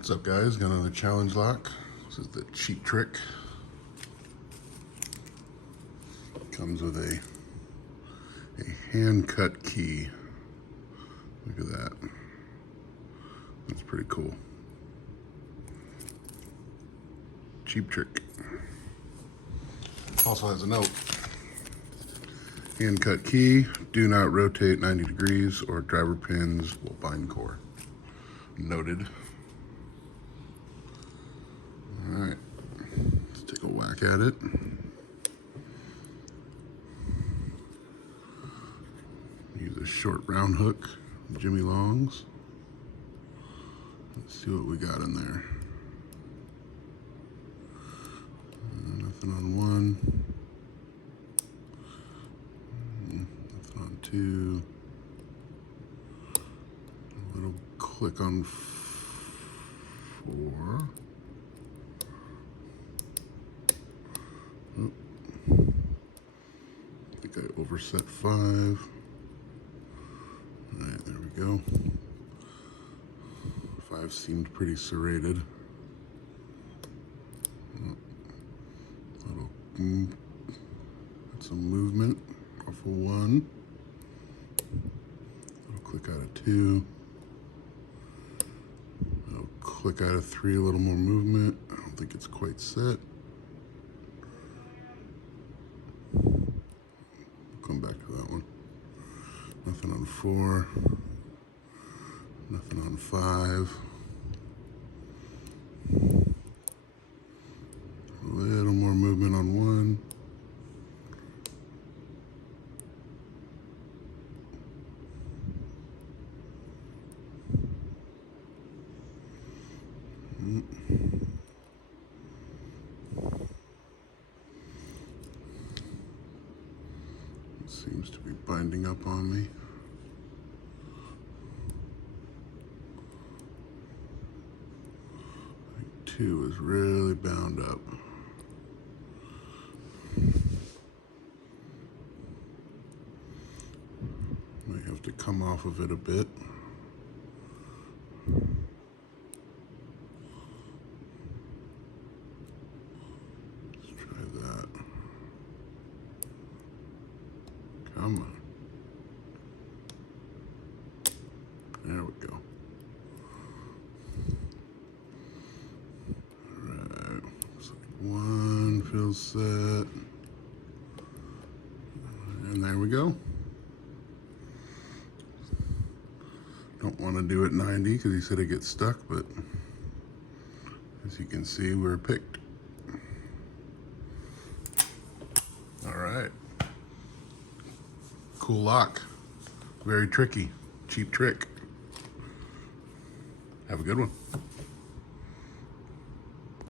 What's up, guys? Got another challenge lock. This is the cheap trick. Comes with a hand cut key. Look at that. That's pretty cool. Cheap trick. Also has a note. Hand cut key. Do not rotate 90 degrees or driver pins will bind core. Noted. Alright, let's take a whack at it. Use a short round hook, Jimmy Longs. Let's see what we got in there. Nothing on one. Nothing on two. A little click on four. Oh. I think I overset 5. Alright, there we go. 5 seemed pretty serrated. Oh. Little some movement off of 1. Little click out of 2. Little click out of 3, a little more movement. I don't think it's quite set. Come back to that one. Nothing on 4. Nothing on 5. A little more movement on 1. Seems to be binding up on me. I think 2 is really bound up. Might have to come off of it a bit. Let's try that. Come on. There we go. Alright. Looks like 1 feels set. And there we go. Don't want to do it 90 because he said it gets stuck, but as you can see, we're picked. Alright. Cool lock. Very tricky. Cheap trick. Have a good one.